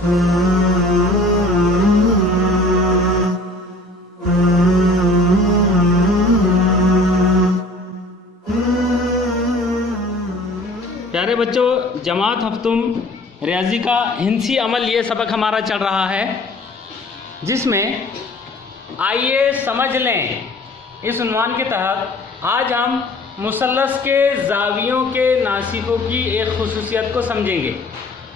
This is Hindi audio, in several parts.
प्यारे बच्चों, जमात हफ्तुम रियाजी का हिंसी अमल ये सबक हमारा चल रहा है, जिसमें आइए समझ लें इस उन्वान के तहत आज हम मुसल्लस के ज़ावियों के नासिफों की एक खुसूसियत को समझेंगे।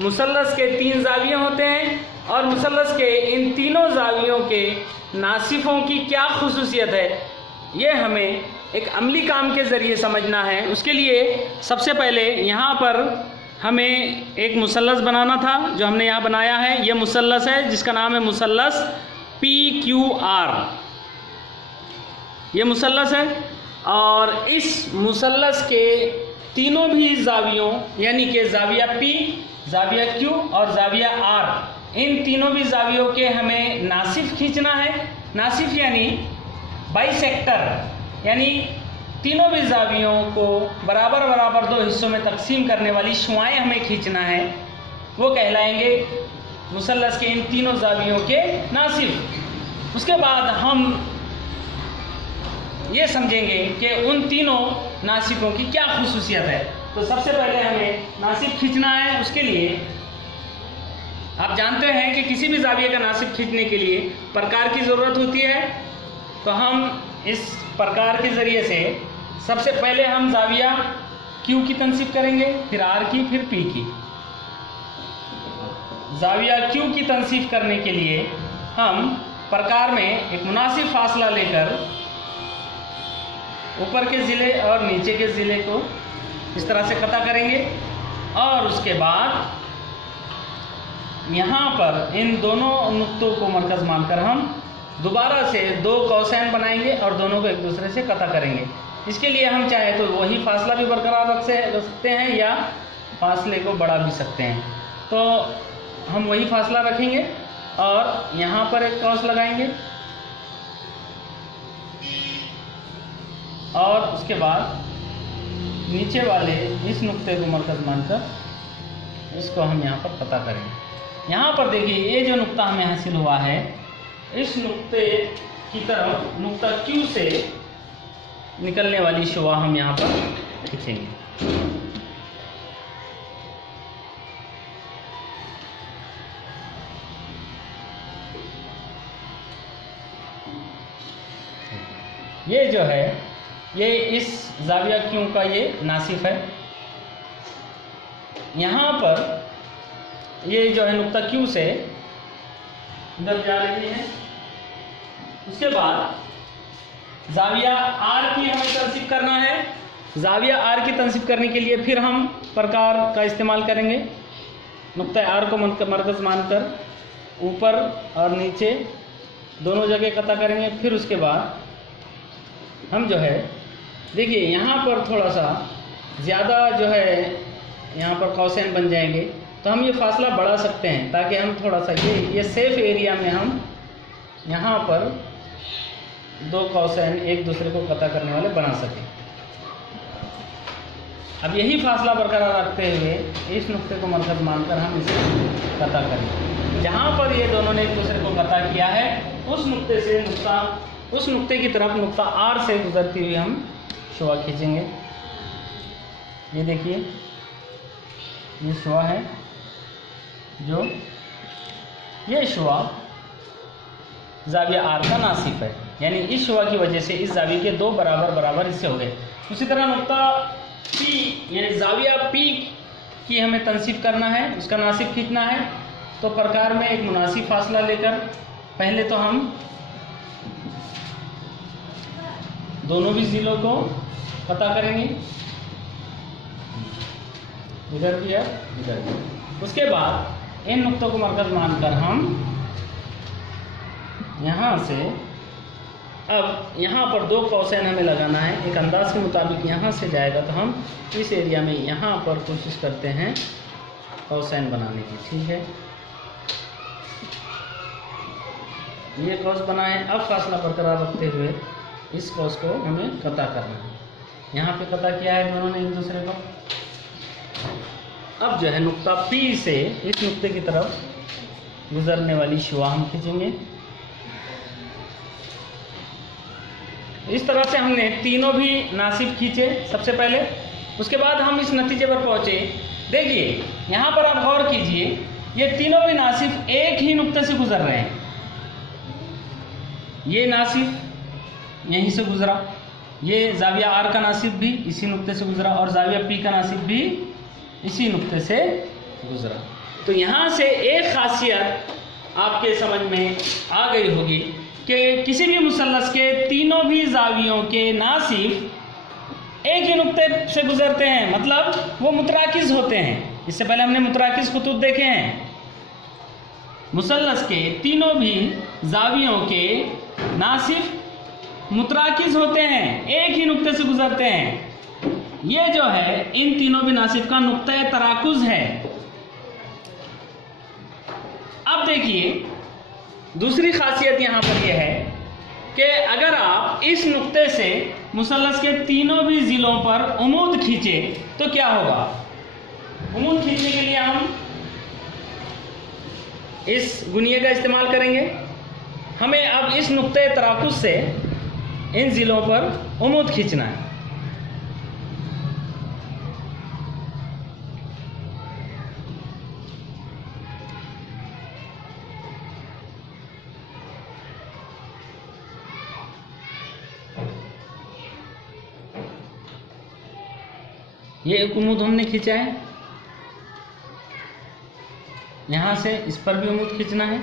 मुसल्लस के 3 ज़ाविये होते हैं और मुसल्लस के इन तीनों ज़ावियों के नासिफों की क्या खुसूसियत है, ये हमें एक अमली काम के ज़रिए समझना है। उसके लिए सबसे पहले यहाँ पर हमें एक मुसल्लस बनाना था, जो हमने यहाँ बनाया है। ये मुसल्लस है जिसका नाम है मुसल्लस PQR। ये मुसल्लस है और इस मुसल्लस के तीनों भी ज़ावियों यानी कि ज़ाविया P, ज़ाविया Q और ज़ाविया R, इन तीनों भी ज़ावियों के हमें नासिफ खींचना है। नासिफ यानी बाइसेक्टर, यानी तीनों भी ज़ावियों को बराबर बराबर 2 हिस्सों में तकसीम करने वाली शुआएं हमें खींचना है। वो कहलाएंगे मुसल्लस के इन तीनों ज़ावियों के नासिफ। उसके बाद हम ये समझेंगे कि उन तीनों नासिफों की क्या खुसूसियत है। तो सबसे पहले हमें नासिफ खींचना है। उसके लिए आप जानते हैं कि किसी भी ज़ाविये का नासिफ खींचने के लिए प्रकार की ज़रूरत होती है। तो हम इस प्रकार के ज़रिए से सबसे पहले हम ज़ाविया Q की तनसीब करेंगे, फिर R की, फिर P की। ज़ाविया Q की तनसीब करने के लिए हम प्रकार में एक मुनासिब फासला लेकर ऊपर के ज़िले और नीचे के ज़िले को इस तरह से कता करेंगे और उसके बाद यहाँ पर इन दोनों नुक्तों को मरकज़ मानकर हम दोबारा से 2 कौसैन बनाएंगे और दोनों को एक दूसरे से कता करेंगे। इसके लिए हम चाहे तो वही फासला भी बरकरार रख सकते हैं या फासले को बढ़ा भी सकते हैं। तो हम वही फासला रखेंगे और यहाँ पर एक कौस लगाएंगे और उसके बाद नीचे वाले इस नुक्ते को मरकज़ मानकर इसको हम यहाँ पर कता करेंगे। यहाँ पर देखिए, ये जो नुक्ता हमें हासिल हुआ है, इस नुक्ते की तरफ नुक्ता Q से निकलने वाली शुआ हम यहाँ पर खींचेंगे। ये जो है, ये इस ज़ाविया Q का ये नासिफ है। यहाँ पर ये जो है नुक्ता Q से इधर जा रही है। उसके बाद ज़ाविया R की हमें तनसीब करना है। ज़ाविया R की तनसीब करने के लिए फिर हम प्रकार का इस्तेमाल करेंगे। नुक्ता R को मरकज़ मानकर ऊपर और नीचे दोनों जगह कता करेंगे। फिर उसके बाद हम जो है, देखिए यहाँ पर थोड़ा सा ज़्यादा जो है यहाँ पर कौसैन बन जाएंगे, तो हम ये फासला बढ़ा सकते हैं ताकि हम थोड़ा सा ये सेफ एरिया में हम यहाँ पर 2 कौसैन एक दूसरे को कता करने वाले बना सकें। अब यही फासला बरकरार रखते हुए इस नुक्ते को मरकज़ मानकर हम इसे कता करें। जहाँ पर ये दोनों ने एक दूसरे को कता किया है, उस नुक्ते से उस नुक्ते की तरफ नुक्ता R से गुजरती हुई हम शुआ खींचेंगे। ये देखिए, ये शुआ है, जो ये शुआ ज़ाविया R का नासिफ है। यानी इस शुआ की वजह से इस ज़ाविये के 2 बराबर हिस्से हो गए। उसी तरह नुक्ता P यानी ज़ाविया P की हमें तनसीब करना है, उसका नासिफ खींचना है। तो प्रकार में एक मुनासिब फासला लेकर पहले तो हम दोनों भी ज़िलों को पता करेंगे, इधर भी है, इधर भी। उसके बाद इन नुक्तों को मरकज़ मानकर हम यहाँ से अब यहाँ पर 2 कौसैन हमें लगाना है। एक अंदाज के मुताबिक यहाँ से जाएगा तो हम इस एरिया में यहाँ पर कोशिश करते हैं कौसैन बनाने की। ठीक है, ये कौस बना है। अब फासला बरकरार रखते हुए इस कौस को हमें कता करना है। यहाँ पे कता किया है दोनों ने एक दूसरे को। अब जो है नुक्ता P से इस नुक्ते की तरफ गुजरने वाली शुआ हम खींचेंगे। इस तरह से हमने तीनों भी नासिफ खींचे सबसे पहले, उसके बाद हम इस नतीजे पर पहुंचे। देखिए यहाँ पर आप गौर कीजिए, ये तीनों भी नासिफ एक ही नुक्ते से गुजर रहे हैं। ये नासिफ यहीं से गुजरा, ये जाविया आर का नासिफ भी इसी नुक्ते से गुजरा और जाविया पी का नासिफ भी इसी नुक्ते से गुजरा। तो यहाँ से एक खासियत आपके समझ में आ गई होगी कि किसी भी मुसल्लस के तीनों भी जावियों के नासिफ एक ही नुक्ते से गुजरते हैं, मतलब वो मुतराकिज़ होते हैं। इससे पहले हमने मुतराकिज़ खुतूत देखे हैं। मुसल्लस के तीनों भी जावियों के नासिफ मुतराकिज़ होते हैं, एक ही नुक्ते से गुजरते हैं। ये जो है इन तीनों भी नासिफ का नुक्ता तराकुज़ है। अब देखिए दूसरी खासियत यहाँ पर यह है कि अगर आप इस नुक्ते से मुसल्लस के तीनों भी ज़िलों पर उमूद खींचे तो क्या होगा। उमूद खींचने के लिए हम इस गुनिये का इस्तेमाल करेंगे। हमें अब इस नुक्ते तराकुज़ से इन ज़िलों पर उमूद खींचना है। ये एक उमूद हमने खींचा है, यहाँ से इस पर भी उमूद खींचना है।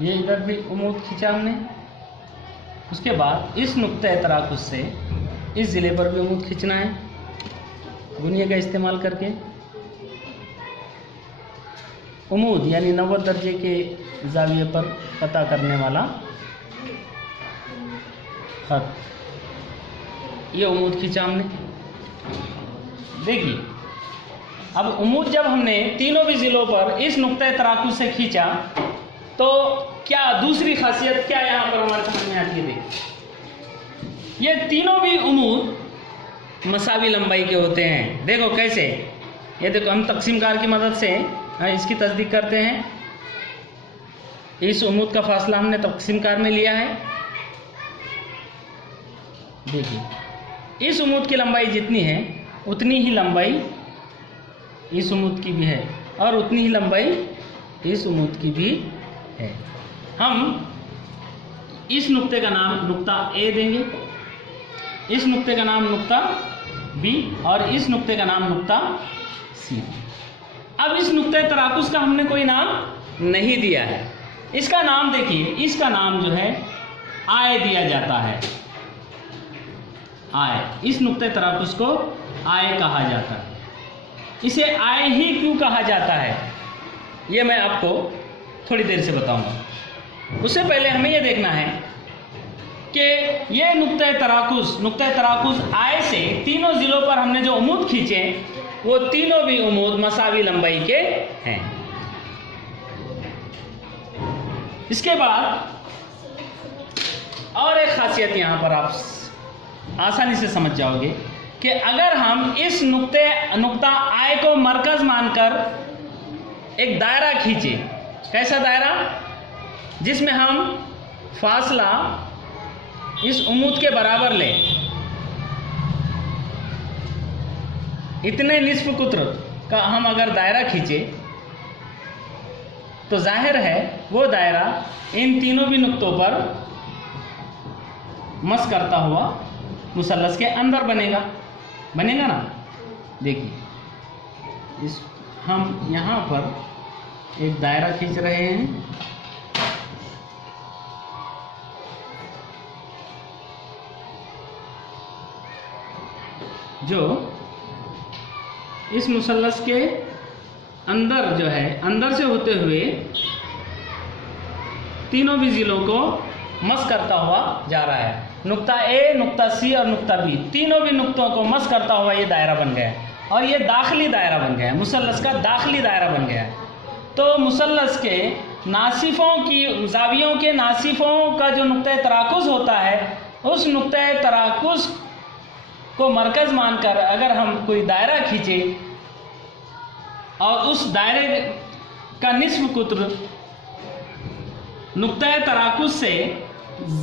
ये इधर भी उमूद खींचा हमने। उसके बाद इस नुक्ते तराकुज़ से इस ज़िले पर भी उमूद खींचना है गुनिये का इस्तेमाल करके। उमूद यानी 90 दर्जे के ज़ाविये पर पता करने वाला खत, ये उमूद खींचा हमने। देखिए अब उमूद जब हमने तीनों भी ज़िलों पर इस नुक्ते तराकुज़ से खींचा तो क्या दूसरी खासियत क्या यहाँ पर हमारे समझ में आती है। देखिए ये तीनों भी उमूद मसावी लंबाई के होते हैं। देखो कैसे, ये देखो हम तकसीमकार की मदद से इसकी तस्दीक करते हैं। इस उमूद का फासला हमने तकसीमकार में लिया है। देखिए इस उमूद की लंबाई जितनी है उतनी ही लंबाई इस उमूद की भी है और उतनी ही लंबाई इस उमूद की भी है। हम इस नुक्ते का नाम नुक्ता ए देंगे, इस नुक्ते का नाम नुक्ता बी और इस नुक्ते का नाम नुक्ता सी। अब इस नुक्ते तराकुज़ का हमने कोई नाम नहीं दिया है। इसका नाम देखिए, इसका नाम जो है आय दिया जाता है। आय, इस नुक्ते तराकुज़ को आय कहा जाता है। इसे आय ही क्यों कहा जाता है ये मैं आपको थोड़ी देर से बताऊंगा। उससे पहले हमें यह देखना है कि ये नुक्ते तराकुज़ आय से तीनों ज़िलों पर हमने जो उमूद खींचे वो तीनों भी उमूद मसावी लंबाई के हैं। इसके बाद और एक खासियत यहाँ पर आप आसानी से समझ जाओगे कि अगर हम इस नुक्ता आय को मरकज़ मानकर एक दायरा खींचे, कैसा दायरा, जिसमें हम फासला इस उमूद के बराबर लें, इतने निस्फ कुत्र का हम अगर दायरा खींचे तो जाहिर है वो दायरा इन तीनों भी नुक्तों पर मस करता हुआ मुसल्लस के अंदर बनेगा ना। देखिए इस हम यहाँ पर एक दायरा खींच रहे हैं, जो इस मुसल्लस के अंदर जो है, अंदर से होते हुए तीनों भी ज़िलों को मस करता हुआ जा रहा है। नुक्ता ए, नुक्ता सी और नुक्ता बी, तीनों भी नुक्तों को मस करता हुआ ये दायरा बन गया है और ये दाखिली दायरा बन गया है, मुसल्लस का दाखिली दायरा बन गया है। तो मुसल्लस के नासिफों की, जावियों के नासिफों का जो नुक्ता तराकुस होता है, उस नुक्ता तराकुस को मरकज़ मानकर अगर हम कोई दायरा खींचे और उस दायरे का निस्फ कुत्र नुक्ता तराकुस से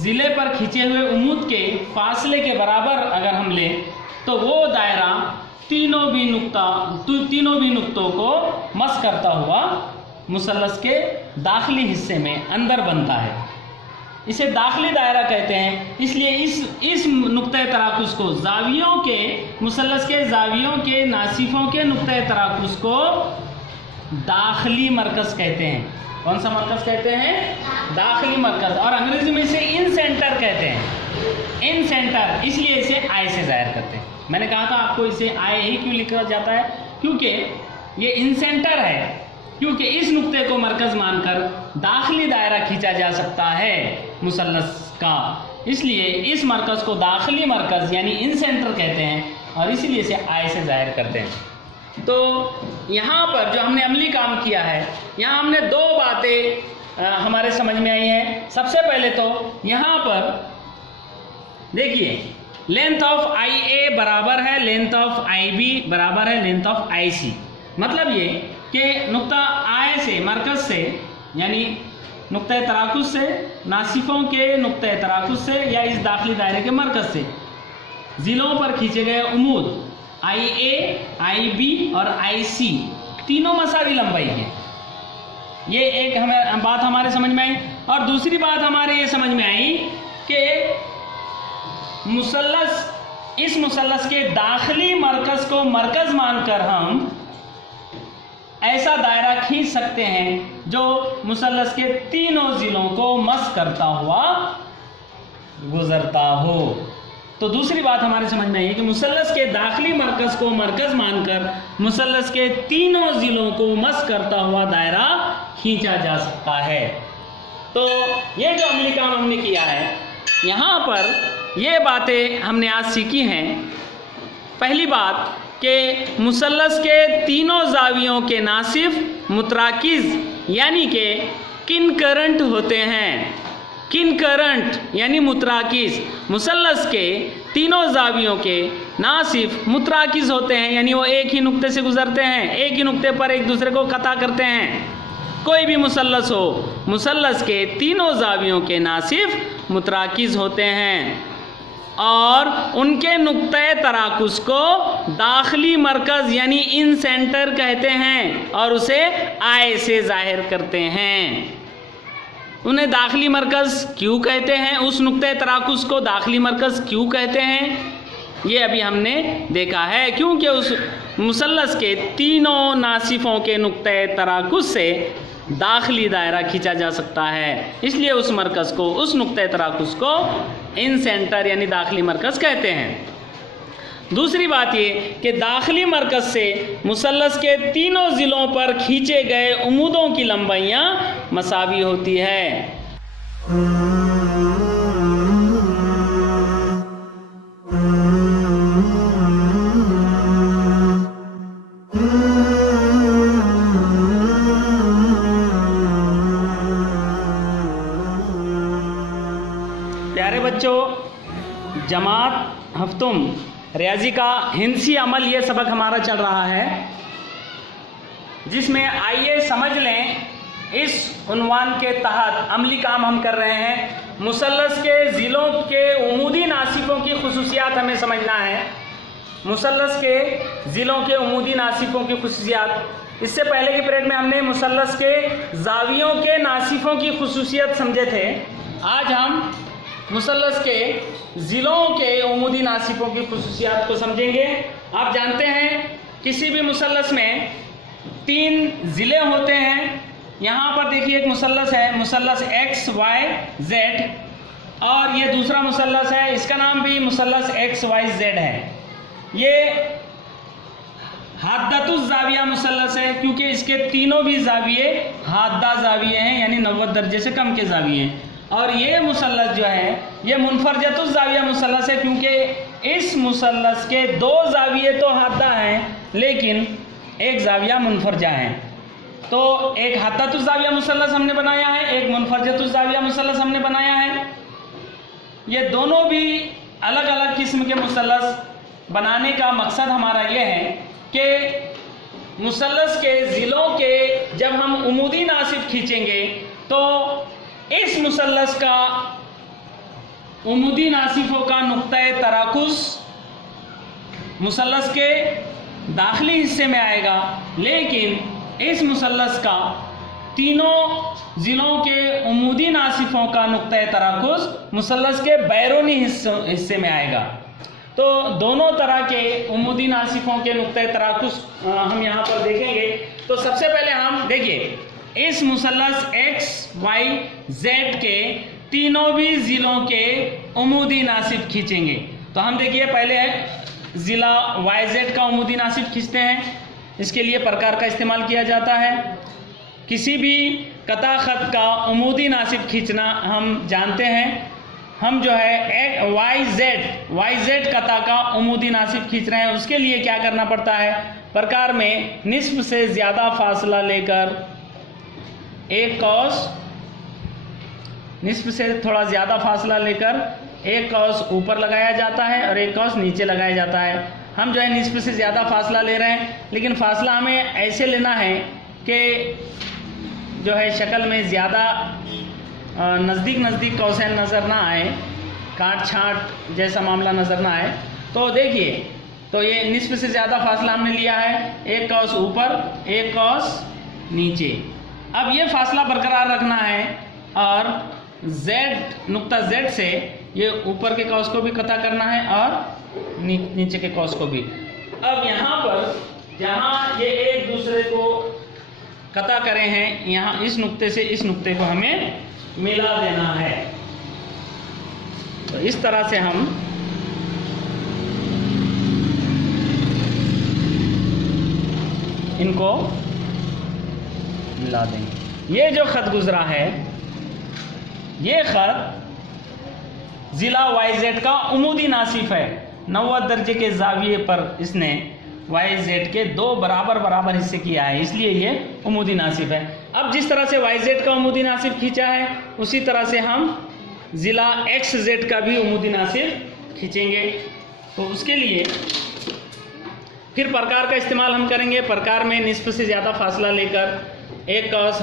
ज़िले पर खींचे हुए उमूद के फासले के बराबर अगर हम लें तो वो दायरा तीनों भी नुक्तों को मस करता हुआ मुसल्लस के दाखिली हिस्से में अंदर बनता है। इसे दाखिली दायरा कहते हैं। इसलिए इस नुक्ता तराकुस को जावियों के, मुसल्लस के जावियों के नासिफों के नुक्ता तराकुस को दाखिली मरकज़ कहते हैं। कौन सा मरकज़ कहते हैं? दाखिली मरकज़। और अंग्रेजी में इसे इन सेंटर कहते हैं। इन सेंटर, इसलिए इसे आई से जाहिर करते हैं। मैंने कहा था आपको इसे आई ही क्यों लिखा जाता है, क्योंकि ये इन सेंटर है, क्योंकि इस नुक्ते को मरकज़ मानकर दाखिली दायरा खींचा जा सकता है मुसल्लस का। इसलिए इस मरकज़ को दाखिली मरकज़ यानी इन सेंटर कहते हैं और इसीलिए इसे आई से जाहिर करते हैं। तो यहाँ पर जो हमने अमली काम किया है, यहाँ हमने दो बातें हमारे समझ में आई हैं। सबसे पहले तो यहाँ पर देखिए, लेंथ ऑफ आई ए बराबर है लेंथ ऑफ आई बी बराबर है लेंथ ऑफ आई सी। मतलब ये कि नुक्ता आई से, मरकज़ से, यानी नुक्ता तराकुस से, नासिफों के नुक्ता तराकुस से या इस दाखिली दायरे के मरकज़ से ज़िलों पर खींचे गए उमूद आई ए, आई बी और आई सी तीनों मसावी लंबाई के। ये एक हमें बात हमारे समझ में आई। और दूसरी बात हमारे ये समझ में आई कि मुसल्लस, इस मुसल्लस के दाखिली मरकज़ को मरकज़ मानकर हम ऐसा दायरा खींच सकते हैं जो मुसल्लस के तीनों ज़िलों को मस करता हुआ गुजरता हो। तो दूसरी बात हमारे समझ में आई कि मुसल्लस के दाखिली मरकज़ को मरकज़ मानकर मुसल्लस के तीनों ज़िलों को मस करता हुआ दायरा खींचा जा सकता है। तो ये जो अमली काम हमने किया है, यहाँ पर ये बातें हमने आज सीखी हैं। पहली बात कि मुसल्लस के तीनों जावियों के नासिफ मुतराकिज़ यानी कि किनकरंट होते हैं। किनकरंट यानी मुतराकिज़, मुसल्लस के तीनों जावियों के नासिफ मुतराकिज़ होते हैं, यानी वो एक ही नुक्ते से गुजरते हैं, एक ही नुक्ते पर एक दूसरे को कता करते हैं। कोई भी मुसल्लस हो, मुसल्लस के तीनों जावियों के नासिफ मुतराकिज़ होते हैं और उनके नुक्ते तराकुस को दाखिली मरकज़ यानी इन सेंटर कहते हैं और उसे आई से जाहिर करते हैं। उन्हें दाखिली मरकज़ क्यों कहते हैं, उस नुक्ते तराकुस को दाखिली मरकज़ क्यों कहते हैं, ये अभी हमने देखा है। क्योंकि उस मुसल्लस के तीनों नासिफों के नुक्ते तराकुस से दाखिली दायरा खींचा जा सकता है, इसलिए उस मरकज़ को, उस नुक्ते तराकुस को इन सेंटर यानी दाखिली मरकज़ कहते हैं। दूसरी बात ये कि दाखिली मरकज़ से मुसल्लस के तीनों ज़िलों पर खींचे गए उमूदों की लंबाइयाँ मसावी होती है। प्यारे बच्चों, जमात हफ्तुम रियाजी का हिंसी अमल ये सबक हमारा चल रहा है, जिसमें आइए समझ लें इस उन्वान के तहत अमली काम हम कर रहे हैं। मुसल्लस के ज़िलों के उमूदी नासिफों की खुसूसियात हमें समझना है। मुसल्लस के ज़िलों के उमूदी नासिफों की खुसूसियात, इससे पहले की पीरियड में हमने मुसल्लस के जावियों के नासिफों की खुसूसियत समझे थे। आज हम मुसल्लस के ज़िलों के उमूदी नासिफों की खुसूसियात को समझेंगे। आप जानते हैं किसी भी मुसल्लस में 3 ज़िले होते हैं। यहाँ पर देखिए एक मुसल्लस है, मुसल्लस एक्स वाई जेड, और ये दूसरा मुसल्लस है, इसका नाम भी मुसल्लस एक्स वाई जेड है। ये हाद्दतुज़ ज़ाविया मुसल्लस है क्योंकि इसके तीनों भी ज़ाविये हाद्दा ज़ाविये हैं, यानी 90 दर्जे से कम के ज़ाविये हैं। और ये मुसल्लस जो है ये मुनफरजतुज़ ज़ाविया मुसल्लस है क्योंकि इस मुसल्लस के 2 ज़ाविये तो हाद्दा हैं लेकिन एक ज़ाविया मुनफरजा हैं। तो एक हत्ततुज़ ज़ाविया मुसल्लस हमने बनाया है, एक मुनफरजतुज़ ज़ाविया मुसल्लस हमने बनाया है। ये दोनों भी अलग अलग किस्म के मुसल्लस बनाने का मकसद हमारा ये है कि मुसल्लस के ज़िलों के जब हम उमूदी नासिब खींचेंगे तो इस मुसल्लस का उमूदी नासिफों का नुक्ता तराकुज़ मुसल्लस के दाखिली हिस्से में आएगा, लेकिन इस मुसल्लस का तीनों ज़िलों के उमूदी नासिफों का नुक्ता तराकुज़ मुसल्लस के बैरूनी हिस्से में आएगा। तो दोनों तरह के उमूदी नासिफों के नुक्ता तराकुज़ हम यहाँ पर देखेंगे। तो सबसे पहले हम देखिए इस मुसल्लस एक्स वाई जेड के तीनों भी ज़िलों के उमूदी नासिफ खींचेंगे। तो हम देखिए पहले ज़िला वाई जेड का उमूदी नासिफ खींचते हैं। इसके लिए प्रकार का इस्तेमाल किया जाता है। किसी भी कता ख़त का उमूदी नासिब खींचना हम जानते हैं। हम जो है वाई जेड कता का उमूदी नासिब खींच रहे हैं, उसके लिए क्या करना पड़ता है, प्रकार में निस्फ से ज़्यादा फासला लेकर एक कौस, निस्फ से थोड़ा ज़्यादा फासला लेकर एक कौस ऊपर लगाया जाता है और एक कौस नीचे लगाया जाता है। हम जो है निस्फ से ज़्यादा फासला ले रहे हैं, लेकिन फासला हमें ऐसे लेना है कि जो है शक्ल में ज़्यादा नज़दीक कौसैन नज़र ना आए, काट छाट जैसा मामला नज़र ना आए। तो देखिए, तो ये निस्फ से ज़्यादा फासला हमने लिया है, एक कौस ऊपर एक कौस नीचे। अब ये फासला बरकरार रखना है और जेड नुक्ता जेड से ये ऊपर के कौस को भी कता करना है और नीचे के कौस को भी। अब यहाँ पर जहाँ ये एक दूसरे को कता करे हैं, यहाँ इस नुक्ते से इस नुक्ते को हमें मिला देना है। तो इस तरह से हम इनको मिला देंगे। ये जो ख़त गुजरा है, ये ख़त ज़िला वाई जेड का उमूदी नासिफ है। 90 दर्जे के ज़ाविये पर इसने वाई जेड के दो बराबर हिस्से किया है, इसलिए ये उमूदी नासिफ है। अब जिस तरह से वाई जेड का उमूदी नासिफ खींचा है, उसी तरह से हम ज़िला एक्स जेड का भी उमूदी नासिफ खींचेंगे। तो उसके लिए फिर प्रकार का इस्तेमाल हम करेंगे। प्रकार में निस्फ से ज़्यादा फासला लेकर एक कौस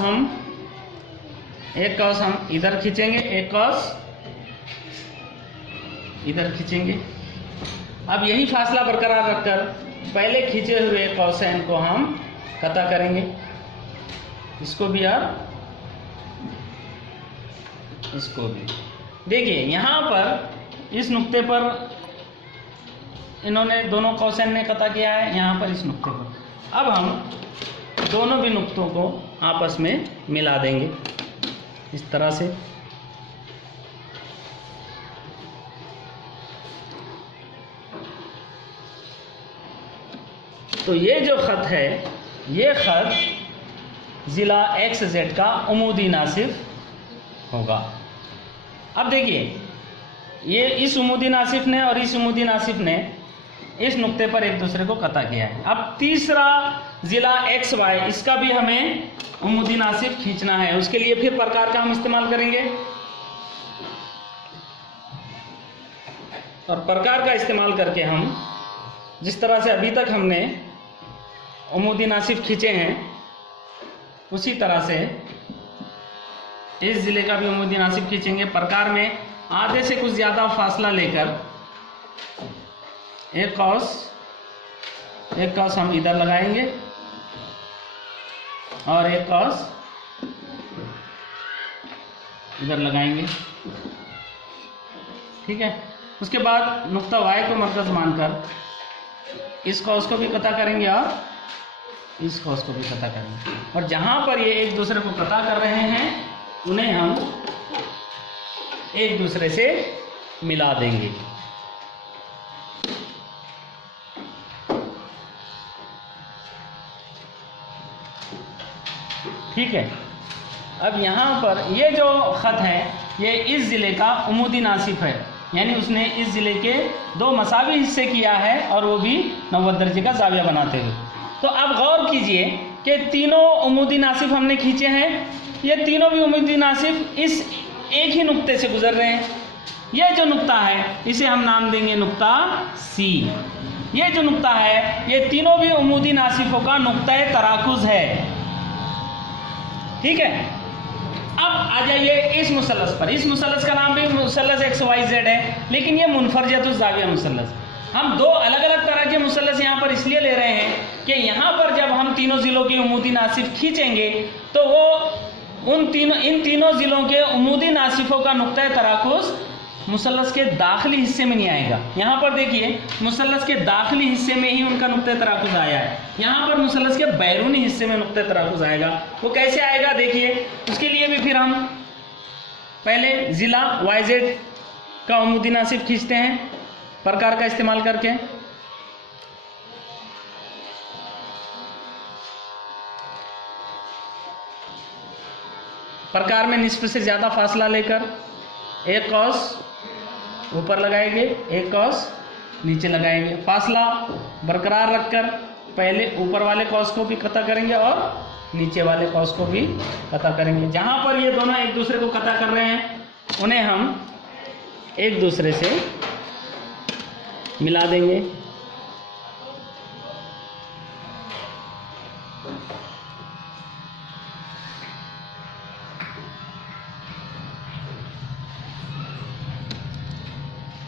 हम इधर खींचेंगे, एक कौस इधर खींचेंगे। अब यही फासला बरकरार रखकर पहले खींचे हुए कौसैन को हम कता करेंगे, इसको भी और इसको भी। देखिए यहाँ पर इस नुक्ते पर इन्होंने दोनों कौसैन ने कता किया है, यहाँ पर इस नुक्ते पर। अब हम दोनों भी नुक्तों को आपस में मिला देंगे इस तरह से। तो ये जो ख़त है, ये ख़त ज़िला एक्स जेड का उमूदी नासिफ होगा। अब देखिए, ये इस उमूदी नासिफ ने और इस उमूदी नासिफ ने इस नुक्ते पर एक दूसरे को कता किया है। अब तीसरा ज़िला एक्स वाई, इसका भी हमें उमूदी नासिफ खींचना है। उसके लिए फिर प्रकार का हम इस्तेमाल करेंगे और प्रकार का इस्तेमाल करके हम जिस तरह से अभी तक हमने उमूदी नासिफ खींचे हैं, उसी तरह से इस ज़िले का भी उमूदी नासिफ खींचेंगे। प्रकार में आधे से कुछ ज़्यादा फासला लेकर एक कौस हम इधर लगाएंगे और एक कौस इधर लगाएंगे, ठीक है। उसके बाद नुक्ता वाई को मरकज़ मानकर इस कौस को भी कता करेंगे और इस कौस को भी कता करेंगे, और जहाँ पर ये एक दूसरे को कता कर रहे हैं उन्हें हम एक दूसरे से मिला देंगे। ठीक है। अब यहाँ पर ये जो ख़त है, ये इस ज़िले का उमूदी नासिफ है, यानी उसने इस ज़िले के दो मसावी हिस्से किया है और वो भी 90 दर्जे का ज़ाविया बनाते हुए। तो अब गौर कीजिए कि तीनों उमूदी नासिफ हमने खींचे हैं, ये तीनों भी उमूदी नासिफ इस एक ही नुक्ते से गुजर रहे हैं। यह जो नुक्ता है इसे हम नाम देंगे नुक्ता सी। ये जो नुक्ता है ये तीनों भी उमूदी नासिफों का नुक्ता तराकुज़ है। ठीक है, अब आ जाइए इस मुसल्लस पर। इस मुसल्लस का नाम भी मुसल्लस XYZ है, लेकिन ये मुनफरजतुज़ ज़ाविया मुसल्लस। हम दो अलग अलग तरह के मुसल्लस यहाँ पर इसलिए ले रहे हैं कि यहाँ पर जब हम तीनों ज़िलों के उमूदी नासिफ खींचेंगे तो वो इन तीनों ज़िलों के उमूदी नासिफों का नुक्ता तराकुज़ मुसल्लस के दाखिली हिस्से में नहीं आएगा। यहाँ पर देखिए मुसल्लस के दाखिली हिस्से में ही उनका नुक्ता तराकुज़ आया है, यहाँ पर मुसल्लस के बैरूनी हिस्से में नुक्ता तराकुज़ आएगा। वो कैसे आएगा देखिए, उसके लिए भी फिर हम पहले ज़िला YZ का उमूदी नासिफ खींचते हैं प्रकार का इस्तेमाल करके। प्रकार में निस्फ से ज़्यादा फासला लेकर एक कौस ऊपर लगाएंगे, एक कौस नीचे लगाएंगे। फासला बरकरार रखकर पहले ऊपर वाले कौस को भी कता करेंगे और नीचे वाले कौस को भी कता करेंगे। जहाँ पर ये दोनों एक दूसरे को कता कर रहे हैं उन्हें हम एक दूसरे से मिला देंगे।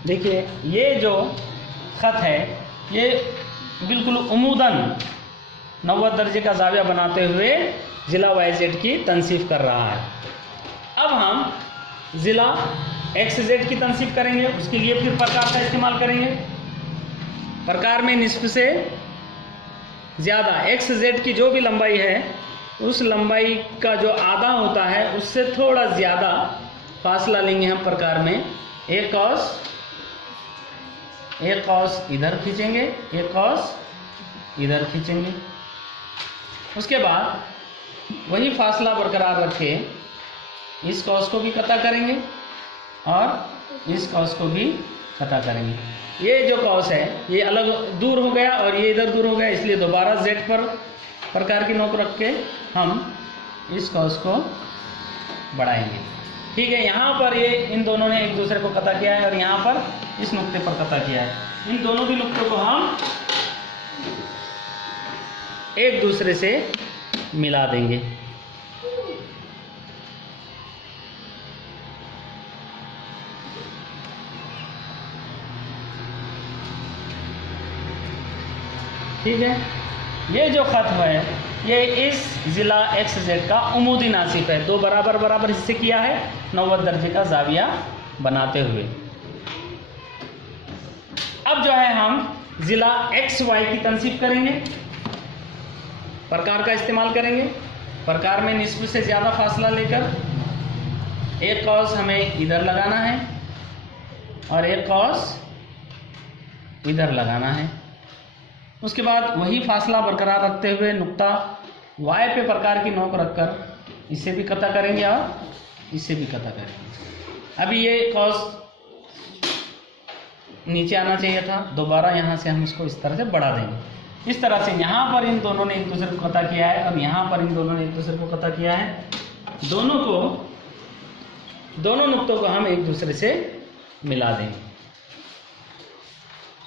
देखिए ये जो ख़त है ये बिल्कुल उमूदन 90 दर्जे का ज़ाविया बनाते हुए ज़िला YZ की तनसीफ कर रहा है। अब हम ज़िला XZ की तनसीफ करेंगे, उसके लिए फिर प्रकार का इस्तेमाल करेंगे। प्रकार में निस्फ से ज़्यादा XZ की जो भी लंबाई है उस लंबाई का जो आधा होता है उससे थोड़ा ज़्यादा फासला लेंगे हम प्रकार में। एक कौस इधर खींचेंगे, एक कौस इधर खींचेंगे। उसके बाद वही फासला बरकरार रखे इस कौस को भी कता करेंगे और इस कौस को भी कता करेंगे। ये जो कौस है ये अलग दूर हो गया और ये इधर दूर हो गया, इसलिए दोबारा Z पर प्रकार की नोक रख के हम इस कौस को बढ़ाएंगे। ठीक है, यहाँ पर ये इन दोनों ने एक दूसरे को कता किया है और यहाँ पर इस नुक्ते पर कता किया है। इन दोनों भी नुक्तों को हम एक दूसरे से मिला देंगे। ठीक है, ये जो ख़त है ये इस ज़िला XZ का उमूदी नासिफ है। दो बराबर बराबर हिस्से किया है 90 दर्जे का ज़ाविया बनाते हुए। अब जो है हम ज़िला XY की तनसीब करेंगे, प्रकार का इस्तेमाल करेंगे। प्रकार में निस्फ से ज़्यादा फासला लेकर एक कौस हमें इधर लगाना है और एक कौस इधर लगाना है। उसके बाद वही फासला बरकरार रखते हुए नुक्ता Y पे प्रकार की नोक रखकर इसे भी कता करेंगे और इसे भी कता करेंगे। अभी ये कौस नीचे आना चाहिए था, दोबारा यहाँ से हम इसको इस तरह से बढ़ा देंगे। इस तरह से यहाँ पर इन दोनों ने एक दूसरे को कता किया है और यहाँ पर इन दोनों ने एक दूसरे को कता किया है। दोनों नुक्तों को हम एक दूसरे से मिला देंगे।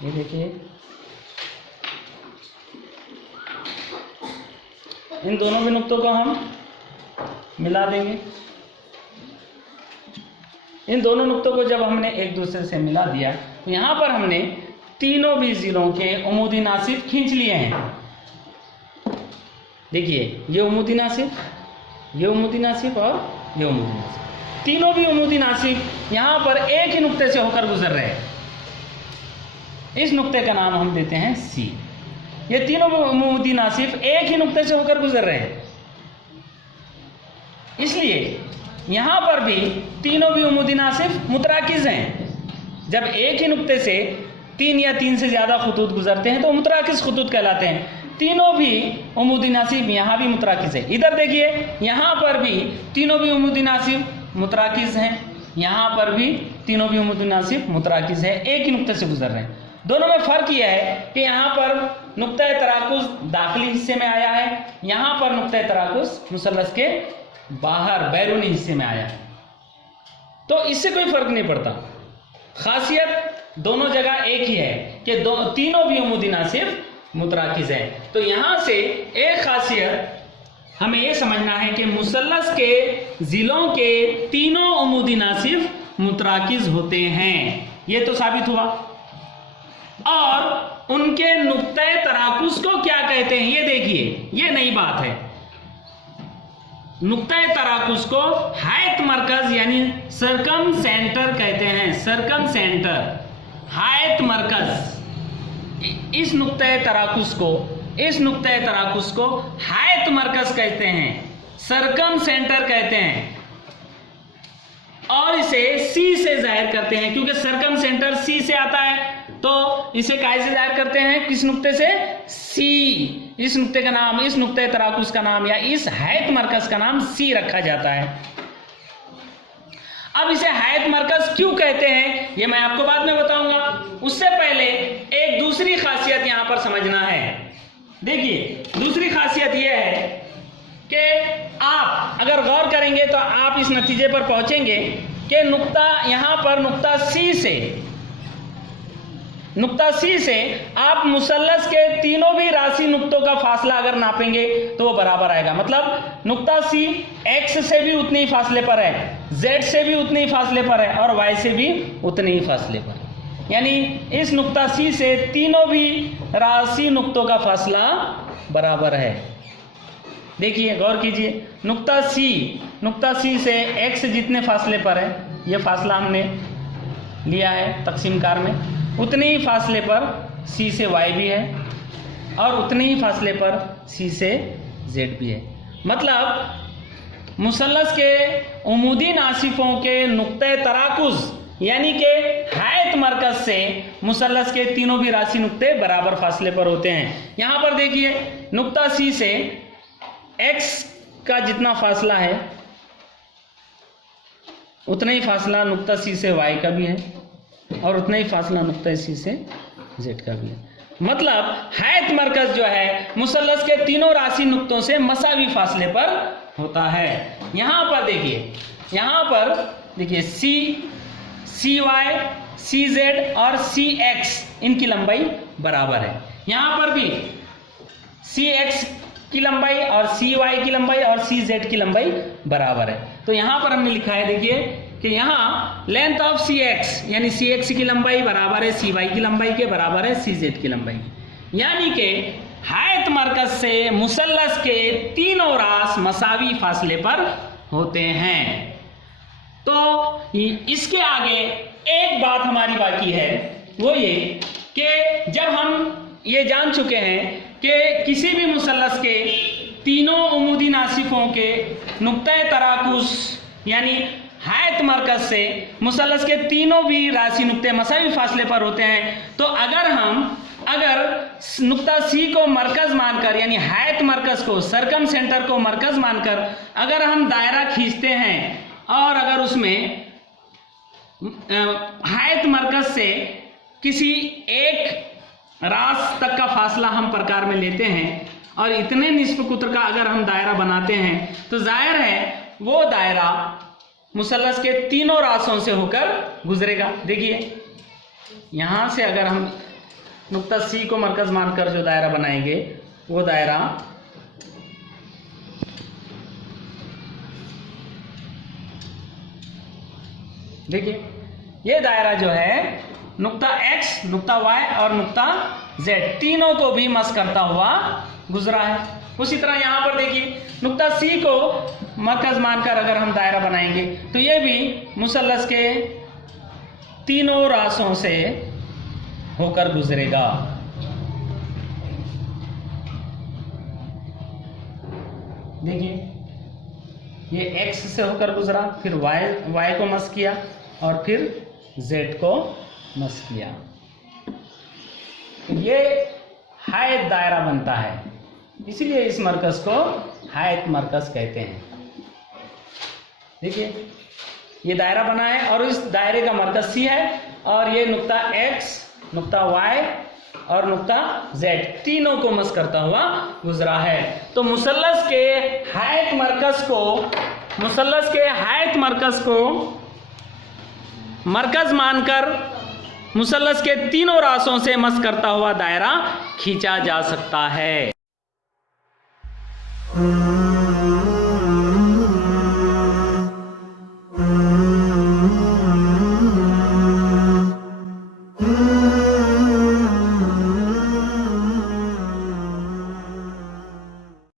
ये देखिए इन दोनों भी नुक्तों को हम मिला देंगे। इन दोनों नुक्तों को जब हमने एक दूसरे से मिला दिया तो यहाँ पर हमने तीनों भी ज़िलों के उमूदी नासिफ खींच लिए हैं। देखिए ये उमूदी नासिफ, ये उमूदी नासिफ और ये उमूदी नासिफ, तीनों भी उमूदी नासिफ यहाँ पर एक ही नुक्ते से होकर गुजर रहे हैं। इस नुक्ते का नाम हम देते हैं C। ये तीनों उमूदी नासिफ एक ही नुक्ते से होकर गुजर रहे हैं, इसलिए यहाँ पर भी तीनों भी उमूदी नासिफ मुतराकिज़ हैं। जब एक ही नुक्ते से 3 या 3 से ज़्यादा खतूत गुजरते हैं तो मुतराकिज़ खतूत कहलाते हैं। तीनों भी उमूदी नासिफ यहाँ भी मुतराकिज़ है। इधर देखिए यहाँ पर भी तीनों भी उमूदी नासिफ मुतराकिज़ हैं, यहाँ पर भी तीनों भी उमूदी नासिफ मुतराकिज़ है, एक ही नुक्ते से गुजर रहे हैं। दोनों में फ़र्क यह है कि यहाँ पर नुक्ता तराकुस दाखिली हिस्से में आया है, यहाँ पर नुक्ता तराकुस मुसल्लस के बाहर बैरूनी हिस्से में आया है। तो इससे कोई फर्क नहीं पड़ता, खासियत दोनों जगह एक ही है कि तीनों भी उमूदी नासिफ मुतराकिज है। तो यहाँ से एक खासियत हमें ये समझना है कि मुसल्लस के जिलों के तीनों उमूदी नासिफ मुतराकिज होते हैं, ये तो साबित हुआ। और उनके नुक्ते तराकुस को क्या कहते हैं ये देखिए, ये नई बात है। नुक्ते तराकुस को हायत मरकज यानी सरकम सेंटर कहते हैं, सरकम सेंटर, हायत मरकज। इस नुक्ते तराकुस को हायत मरकज कहते हैं, सरकम सेंटर कहते हैं, और इसे सी से जाहिर करते हैं, क्योंकि सरकम सेंटर सी से आता है, तो इसे काय से जाहिर करते हैं, किस नुक्ते से, सी। इस नुक्ते का नाम, इस नुक्ते तराकुस का नाम या इस हायत मरकज का नाम सी रखा जाता है। अब इसे हायत मरकज क्यों कहते हैं ये मैं आपको बाद में बताऊंगा, उससे पहले एक दूसरी खासियत यहां पर समझना है। देखिए दूसरी खासियत यह है कि आप अगर गौर करेंगे तो आप इस नतीजे पर पहुंचेंगे कि नुक्ता यहां पर नुक्ता सी से आप मुसल्लस के तीनों भी राशि नुक्तों का फासला अगर नापेंगे तो वो बराबर आएगा। मतलब नुक्ता सी एक्स से भी उतने ही फासले पर है, जेड से भी उतने ही फासले पर है और वाई से भी उतने ही फासले पर है। यानी इस नुक्ता सी से तीनों भी राशि नुक्तों का फासला बराबर है। देखिए गौर कीजिए, नुक्ता सी से एक्स जितने फासले पर है, ये फासला हमने लिया है तकसीम कार में, उतने ही फासले पर सी से वाई भी है और उतने ही फासले पर सी से जेड भी है। मतलब मुसल्लस के उमूदी नासिफों के नुक्ते तराकुज़ यानी कि हायत मरकज से मुसल्लस के तीनों भी राशि नुक्ते बराबर फासले पर होते हैं। यहाँ पर देखिए नुक्ता सी से एक्स का जितना फासला है उतना ही फासला नुक्ता सी से वाई का भी है और उतना ही फासला नुक्ता सी से जेड का भी है। मतलब हायत मरकज जो है मुसल्लस के तीनों राशि नुक्तों से मसावी फासले पर होता है। यहाँ पर देखिए सी वाई, सी जेड और सी एक्स इनकी लंबाई बराबर है। यहाँ पर भी सी एक्स की लंबाई और सी वाई की लंबाई और सी जेड की लंबाई बराबर है। तो यहाँ पर हमने लिखा है देखिए कि यहाँ लेंथ ऑफ सी एक्स यानी सी एक्स की लंबाई बराबर है सी वाई की लंबाई के बराबर है सी जेड की लंबाई, यानी कि हायत मरकज से मुसल्लस के तीनों रास मसावी फासले पर होते हैं। तो इसके आगे एक बात हमारी बाकी है, वो ये कि जब हम ये जान चुके हैं कि किसी भी मुसल्लस के तीनों उमूदी नासिफों के नुक्ते तराकुस यानी हायत मरकज से मुसल्लस के तीनों भी राशि नुक्ते मसावी फासले पर होते हैं, तो अगर नुक्ता सी को मरकज मानकर यानी हायत मरकज को सरकम सेंटर को मरकज मानकर अगर हम दायरा खींचते हैं और अगर उसमें हायत मरकज से किसी एक रास तक का फासला हम प्रकार में लेते हैं और इतने निस्फ कुत्र का अगर हम दायरा बनाते हैं तो जाहिर है वो दायरा मुसल्लस के तीनों रासों से होकर गुजरेगा। देखिए यहाँ से अगर हम नुक्ता सी को मरकज मानकर जो दायरा बनाएंगे वो दायरा देखिए ये दायरा जो है नुक्ता एक्स, नुक्ता वाई और नुक्ता जेड तीनों को भी मस करता हुआ गुजरा है। उसी तरह यहाँ पर देखिए नुक्ता सी को मरकज मानकर अगर हम दायरा बनाएंगे तो ये भी मुसल्लस के तीनों रासों से होकर गुजरेगा। देखिए ये एक्स से होकर गुजरा, फिर वाई को मस किया और फिर जेड को मस किया, ये हायत दायरा बनता है, इसीलिए इस मरकज को हायत मरकज कहते हैं। देखिए ये दायरा बना है और इस दायरे का मरकज सी है और ये नुक्ता एक्स, नुक्ता वाई और नुक्ता Z, तीनों को मस करता हुआ गुजरा है। तो मुसल्लस के हैत मरकज को मरकज मानकर मुसल्लस के तीनों रासों से मस करता हुआ दायरा खींचा जा सकता है।